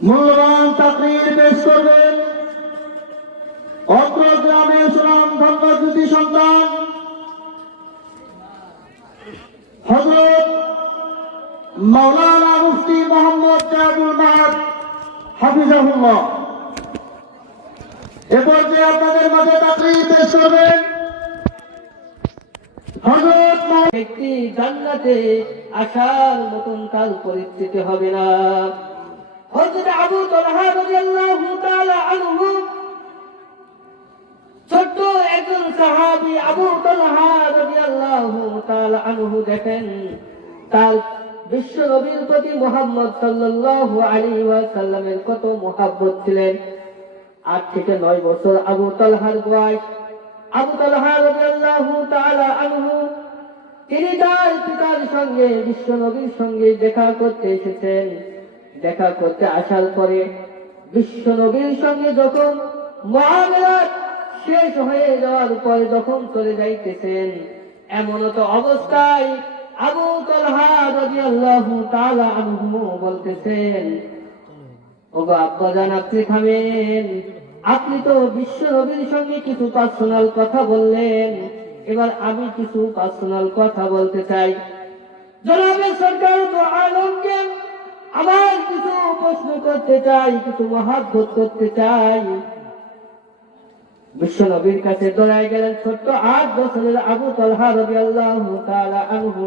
মূল্যবান তাকরীর পেশ করবেন অত্র গ্রামের সুনামধন্য কৃতি সন্তান হযরত মাওলানা মুফতি মোহাম্মদ জাহিদুল মাহদ হাফিজাহুল্লাহ। এ পর্যায়ে আপনাদের মাঝে তাকরীর পেশ করবেন হযরত ব্যক্তি জান্নাতে আসার মতন কাল পরিস্থিতি হবে না। হযরত আবু তালহা রাদিয়াল্লাহু তাআলা আনহু ছোট্ট একজন সাহাবী আবু তালহা রাদিয়াল্লাহু তাআলা আনহু দেখেন তার বিশ্ব নবীর প্রতি মুহাম্মদ সাল্লাল্লাহু আলাইহি ওয়াসাল্লামের কত মুহাব্বত ছিলেন। 8 থেকে 9 বছর আবু তালহার বয়স। আবু তালহা রাদিয়াল্লাহু তাআলা আনহু তিনি তার পিতার সঙ্গে বিশ্ব নবীর সঙ্গে দেখা করতে এসেছেন। দেখা করতে আসার পরে বিশ্ব নবীর সঙ্গে যখন মুআমালাত শেষ হয়ে যাওয়ার পরে যখন চলে যাইতেছেন, এমন তো অবস্থায় আবু তালহা রাদিয়াল্লাহু তাআলা আনহু বলতেছেন, ওগো আব্বাজান আপনি থামেন, আপনি তো বিশ্ব নবীর সঙ্গে কিছু পার্সোনাল কথা বললেন, এবার আমি কিছু পার্সোনাল কথা বলতে চাই। জনাবে সরকার তো আলমকে আমার কিছু প্রশ্ন করতে চাই, কিছু মহাব্বত করতে চাই। বিশ্ব নবীর কাছে দৌড়ায় গেলেন ছোট্ট 8 বছরের আবু তালহা রাদিয়াল্লাহু তাআলা আনহু।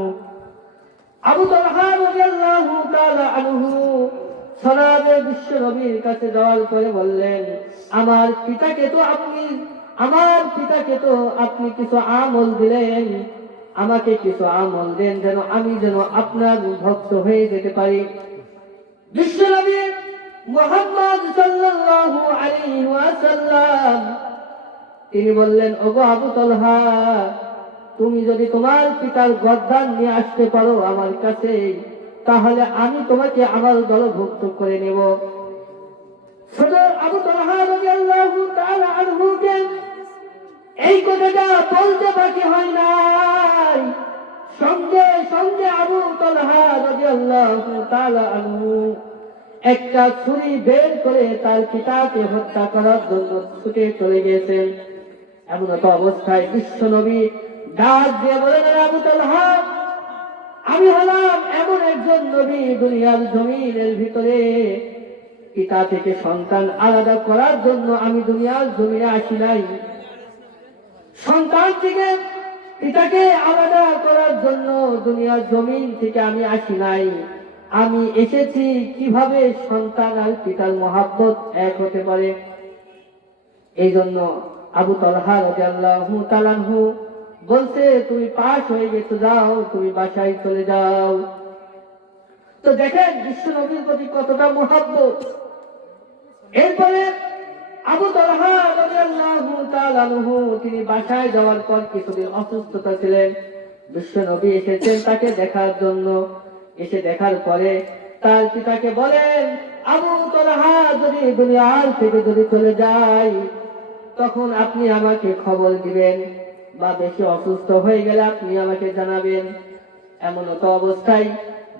আবু তালহা রাদিয়াল্লাহু তাআলা আনহু সরাবে বিশ্ব নবীর কাছে যাওয়ার পরে বললেন, আমার পিতাকে তো আপনি কিছু আমল দিলেন, আমাকে কিছু আমল দেন যেন আমি আপনার ভক্ত হয়ে যেতে পারি। বিশ্ব নবী মুহাম্মদ সাল্লাল্লাহু আলাইহি ওয়াসাল্লাম তিনি বললেন, ওগো আবু তালহা, তুমি যদি তোমার পিতার গর্দান নিয়ে আসতে পারো আমার কাছে, তাহলে আমি তোমাকে আমার দলভুক্ত করে নেব। সদর আবু তালহা রাদিয়াল্লাহু তাআলা আনহুকে এই কথাটা বলতে বাকি হয় নাই। সঙ্গে সঙ্গে আবু তালহা রাদিয়াল্লাহু তাআলা আনহু একটা ছুরি বের করে তার পিতাকে হত্যা করার জন্য ছুটে চলে গেছেন। এমন তো অবস্থায় বিশ্ব নবী ডাক দিয়ে বলেন, আবু তালহা, আমি হলাম এমন একজন নবী দুনিয়ার জমিনের ভিতরে পিতা থেকে সন্তান আলাদা করার জন্য আমি দুনিয়ার জমিনে আসি নাই। সন্তান থেকে পিতাকে আলাদা করার জন্য দুনিয়ার জমিন থেকে আমি আসি নাই। আমি এসেছি কিভাবে সন্তান আর পিতার মহাব্বত এক হতে পারে। এই জন্য আবু তালহা রাদিয়াল্লাহু তাআলা আনহু বলছে, তুমি পাস হয়ে গেছো, যাও, তুমি বাসায় চলে যাও। তো দেখেন বিশ্ব নবীর প্রতি কতটা মহাব্বত। এরপরে আবু তালহা রাদিয়াল্লাহু তাআলা আনহু তিনি বাসায় যাওয়ার পর কিছুদিন অসুস্থতা ছিলেন। বিশ্ব নবী এসেছেন তাকে দেখার জন্য। এসে দেখার পরে তার পিতাকে বলেন, আবু তালহা যদি দুনিয়ার থেকে যদি চলে যায়, তখন আপনি আমাকে খবর দিবেন, বা বেশি অসুস্থ হয়ে গেলে আপনি আমাকে জানাবেন। এমন তো অবস্থায়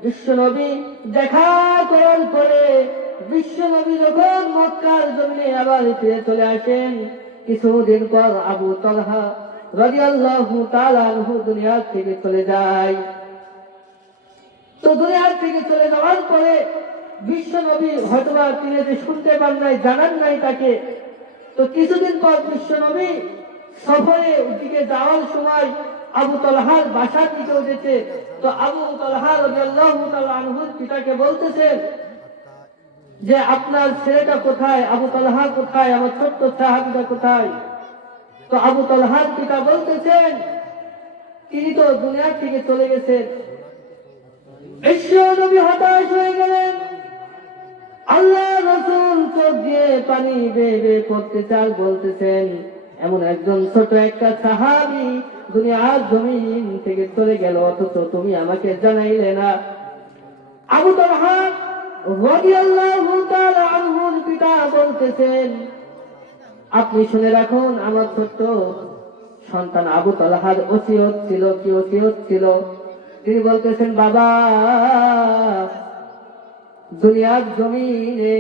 বিশ্ব নবী দেখা করার পরে বিশ্ব নবী যখন মক্কার জমিনে আবার ফিরে চলে আসেন, কিছুদিন পর আবু তালহা রাদিয়াল্লাহু তাআলা আনহু দুনিয়া থেকে চলে যায়। তো দুনিয়া থেকে চলে যাওয়ার পরে বিশ্ব নবী হয়তোবা তিনি শুনতে পান নাই, জানান নাই তাকে। তো কিছুদিন পর বিশ্ব নবী সফরে ওদিকে যাওয়ার সময় আবু তালহার বাসার দিকে উঠেছে। তো আবু তালহা রাদিয়াল্লাহু তাআলা আনহুর পিতাকে বলতেছেন যে, আপনার ছেলেটা কোথায়, আবু তালহা কোথায়, আমার ছোট্ট সাহাবীটা কোথায়? তো আবু তালহার পিতা বলতেছেন, তিনি তো দুনিয়া থেকে চলে গেছেন। বিশ্ব নবী হতাশ হয়ে গেলেন। আল্লাহ রাসূল চোখ দিয়ে পানি বেয়ে বেয়ে পড়তে চান, বলতেছেন, এমন একজন ছোট একটা সাহাবী দুনিয়ার জমিন থেকে চলে গেল, অথচ তুমি আমাকে জানাইলে না। আবু তালহা রাদিয়াল্লাহু তাআলা আনহুর পিতা বলতেছেন, আপনি শুনে রাখুন, আমার ছোট্ট সন্তান আবু তালহার ওসিয়ত ছিল। কি ওসিয়ত ছিল? তিনি বলতেছেন, বাবা, দুনিয়ার জমিনে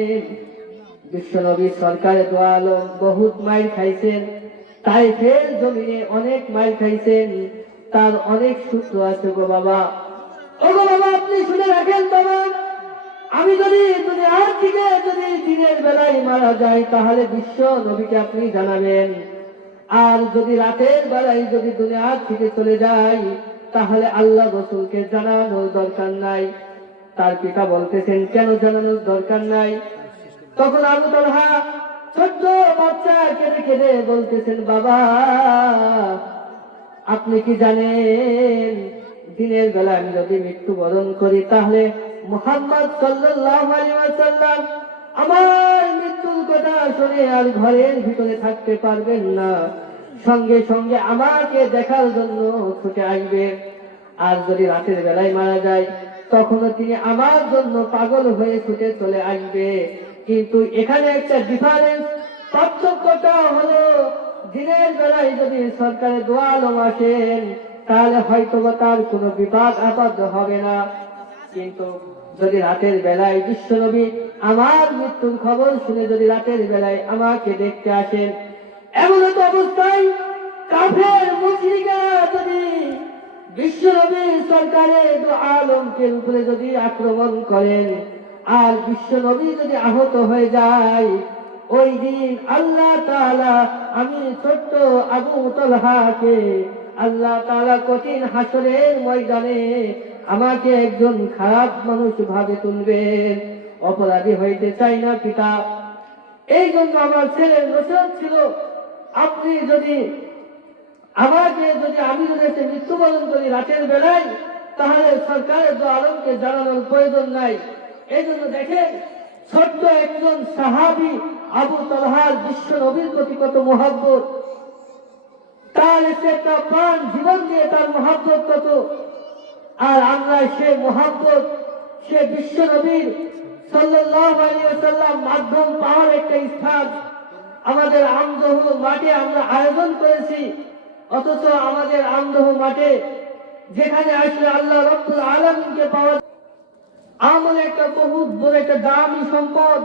বিশ্বনবী সরকারে দো আলম বহুত মাইল খাইছেন, তাইফের জমিনে অনেক মাইল খাইছেন, তার অনেক সূত্র আছে গো বাবা। ও গো বাবা, আপনি শুনে রাখেন বাবা, আমি যদি দুনিয়ার থেকে যদি দিনের বেলায় মারা যাই তাহলে বিশ্ব নবীকে আপনি জানাবেন, আর যদি রাতের বেলায় যদি দুনিয়ার থেকে চলে যাই তাহলে আল্লাহ রসুলকে জানানোর দরকার নাই। তার পিতা বলতেছেন, কেন জানানোর দরকার নাই? তখন আবু তালহা ছোট্ট বাচ্চা কেঁদে কেঁদে বলতেছেন, বাবা আপনি কি জানেন দিনের বেলা আমি যদি মৃত্যুবরণ করি তাহলে মুহাম্মদ সাল্লাল্লাহু আলাইহি ওয়াসাল্লাম আমার মৃত্যুর কথা শুনে আর ঘরের ভিতরে থাকতে পারবেন না, সঙ্গে সঙ্গে আমাকে দেখার জন্য ছুটে আসবেন। আর যদি রাতের বেলায় মারা যায় তখনও তিনি আমার জন্য পাগল হয়ে ছুটে চলে আসবে। কিন্তু এখানে একটা ডিফারেন্স, পার্থক্যটা হলো দিনের বেলায় যদি সরকারের দো আলম আসেন তাহলে হয়তো তার কোনো বিপদ আপদ হবে না, কিন্তু যদি রাতের বেলায় বিশ্বনবী আমার মৃত্যুর খবর শুনে যদি রাতের বেলায় আমাকে দেখতে আসেন, এমন তো অবস্থায় কাফের মুশরিকরা যদি বিশ্বনবী সরকারের দো আলমকে উপরে যদি আক্রমণ করেন আর বিশ্বনবী যদি আহত হয়ে যায়, ওই দিন আল্লাহ তাআলা আমি ছোট্ট আবু তালহাকে আল্লাহ তাআলা কঠিন হাসরের ময়দানে আমাকে একজন খারাপ মানুষ ভাবে তুলবেন। অপরাধী হইতে চাই না পিতা, এই জন্য আমার ছেলের নসিহত ছিল, আপনি যদি আমাকে আমি যদি এসে মৃত্যুবরণ করি রাতের বেলায় তাহলে সরকারের দো আলমকে জানানোর প্রয়োজন নাই। এই জন্য দেখেন ছোট্ট একজন সাহাবী আবু তালহার বিশ্ব নবীর প্রতি কত মহব্বত, তার এসে একটা প্রাণ জীবন দিয়ে তার মহব্বত কত, আর আমরা সে মহব্বত সে বিশ্ব নবীর সাল্লাল্লাহু আলাইহি ওয়াসাল্লাম মাধ্যম পাওয়ার একটা স্থান আমাদের আমদহ মাঠে আমরা আয়োজন করেছি, অথচ আমাদের আমদহ মাঠে যেখানে আসলে আল্লাহ রাব্বুল আলামিনকে পাওয়া আমল একটা বহুত বড় একটা দামি সম্পদ।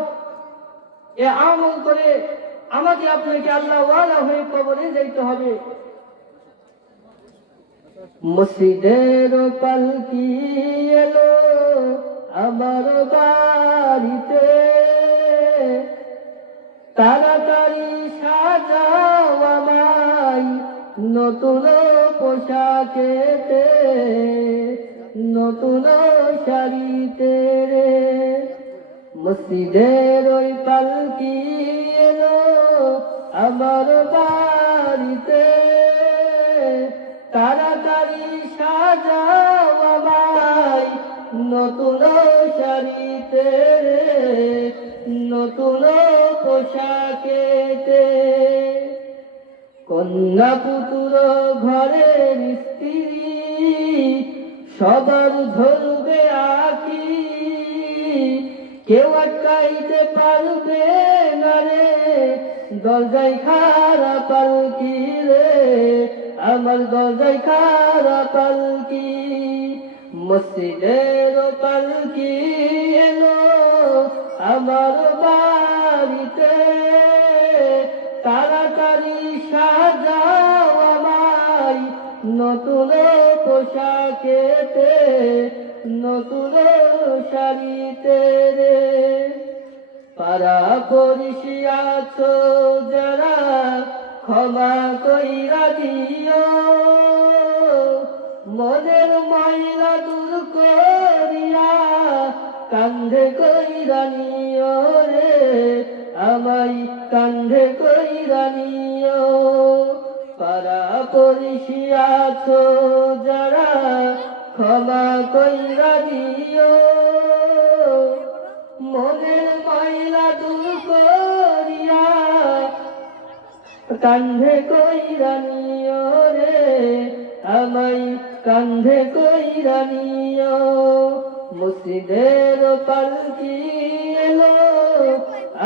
এ আমল করে আমাকে আপনাকে আল্লাহ ওয়ালা হয়ে কবরে যেতে হবে। মসজিদের পালকি এলো আমার বাড়িতে, তাড়াতাড়ি সাজাও আমায় নতুন পোশাকেতে, নতুন শাড়িতে রে। মসজিদের ওই পালকি এলো আমার বাড়িতে, তাড়াতাড়ি সাজাও আমায় নতুন শাড়িতে রে, নতুন পোশাকেতে। কন্যা পুত্র ঘরের স্ত্রী সবার ধরবে আঁকি, কেউ আটকাইতে পারবে না রে দরজায় খাড়া পালকি রে, আমার দরজায় খাড়া পালকি। মসজিদের পালকি এলো আমার বাড়িতে, তাড়াতাড়ি সাজাও আমায় নতুন পোশাকেতে, নতুন শাড়িতে রে। পাড়া পড়শি আছো যারা ক্ষমা কইরা দিও, মনের ময়লা দূর করিয়া কান্ধে কইরা নিও রে, আমায় কান্ধে কইরা নিও। পাড়া পড়শি আছো যারা ক্ষমা কইরা দিও, মনের ময়লা দূর করিয়া কান্ধে কইরা নিও রে, আমায় কান্ধে কইরা নিও। মসজিদের পালকি এলো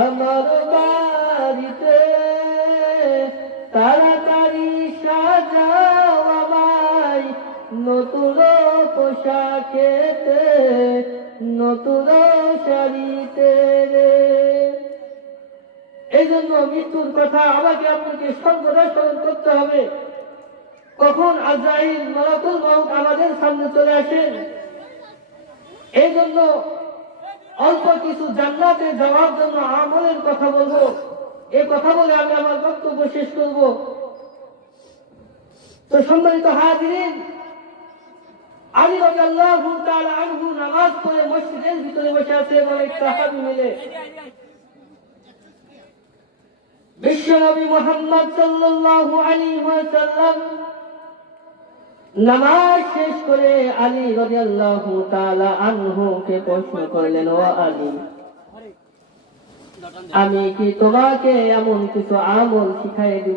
আমার বাড়িতে, তাড়াতাড়ি সাজাও আমায় নতুন পোশাকেতে, নতুন শাড়ি জন্য মৃত্যুর কথা আমাকে আপনাকে সর্বদা স্মরণ করতে হবে। কখন আজরাইল মালাকুল মউত আমাদের সামনে চলে আসেন, এই জন্য অল্প কিছু জান্নাতে যাওয়ার জন্য আমলের কথা বলবো। এই কথা বলে আমি আমার বক্তব্য শেষ করব। তো সম্মানিত হাজিরিন, আলী রাদিয়াল্লাহু তাআলা আনহু নামাজ পড়ে মসজিদের ভিতরে বসে আছে এবং এক সাহাবী মিলে বিশ্বনবী মুহাম্মদ সাল্লাল্লাহু আলাইহি ওয়াসাল্লাম নামাজ শেষ করে আলী রাদিয়াল্লাহু তাআলা আনহুকে প্রশ্ন করলেন, ও আলী, আমি কি তোমাকে এমন কিছু আমল শিখাই দিব